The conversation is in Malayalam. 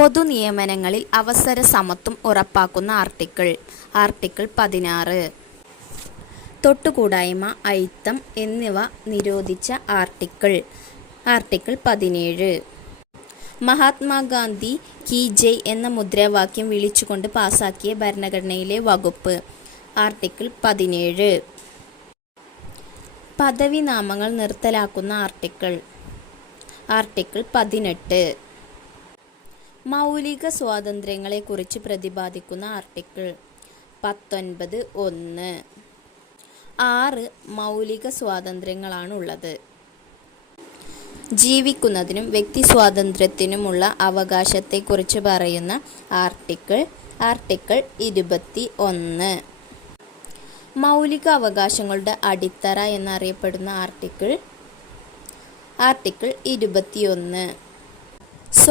പൊതുനിയമനങ്ങളിൽ അവസര സമത്വം ഉറപ്പാക്കുന്ന ആർട്ടിക്കിൾ 16. തൊട്ടുകൂടായ്മ, അയിത്തം എന്നിവ നിരോധിച്ച ആർട്ടിക്കിൾ 17. മഹാത്മാഗാന്ധി കി ജയ് എന്ന മുദ്രാവാക്യം വിളിച്ചുകൊണ്ട് പാസാക്കിയ ഭരണഘടനയിലെ വകുപ്പ് ആർട്ടിക്കിൾ 17. പദവിനാമങ്ങൾ നിർത്തലാക്കുന്ന ആർട്ടിക്കിൾ 18. മൗലിക സ്വാതന്ത്ര്യങ്ങളെക്കുറിച്ച് പ്രതിപാദിക്കുന്ന ആർട്ടിക്കിൾ 19(1). 6 മൗലിക സ്വാതന്ത്ര്യങ്ങളാണുള്ളത്. ജീവിക്കുന്നതിനും വ്യക്തി സ്വാതന്ത്ര്യത്തിനുമുള്ള അവകാശത്തെക്കുറിച്ച് പറയുന്ന ആർട്ടിക്കിൾ 21. മൗലിക അവകാശങ്ങളുടെ അടിത്തറ എന്നറിയപ്പെടുന്ന ആർട്ടിക്കിൾ 21.